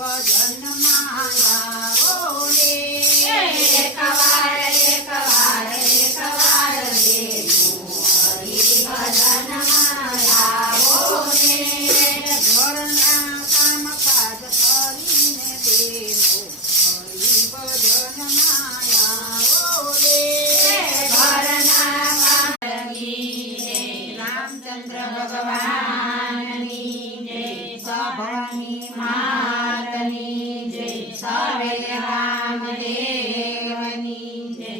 ભજન માં રામચંદ્ર ભગવાનની જય, સભવાની માતની જય, સવે રામદેવની જય.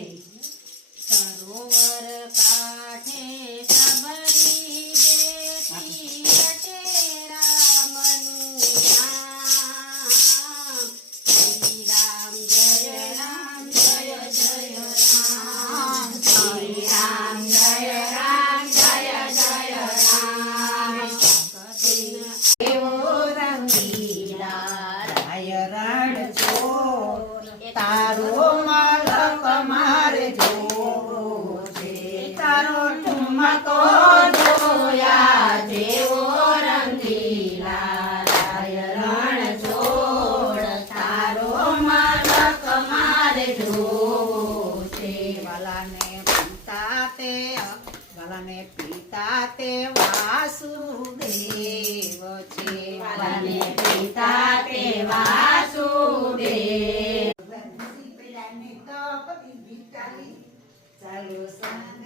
સરોવર કાંઠે સબરી બેઠી રટે રામનું નામ. શ્રી રામ જય રામ જય જય રામ, શ્રી રામ જય રામ જય જય રામ. એવો રંગીલા રાય રણ ચોર, તારો મલક મારે જોવો છે, તારો ઠુમકો જોયા જેવો રંગીલા રાય રણ ચોર, તારો મલક મારે જોવો છે. વાલાને પિતા તે વાસુદેવ છે, વાલાને પિતા તે વાસુદેવ. ચાલો સંગ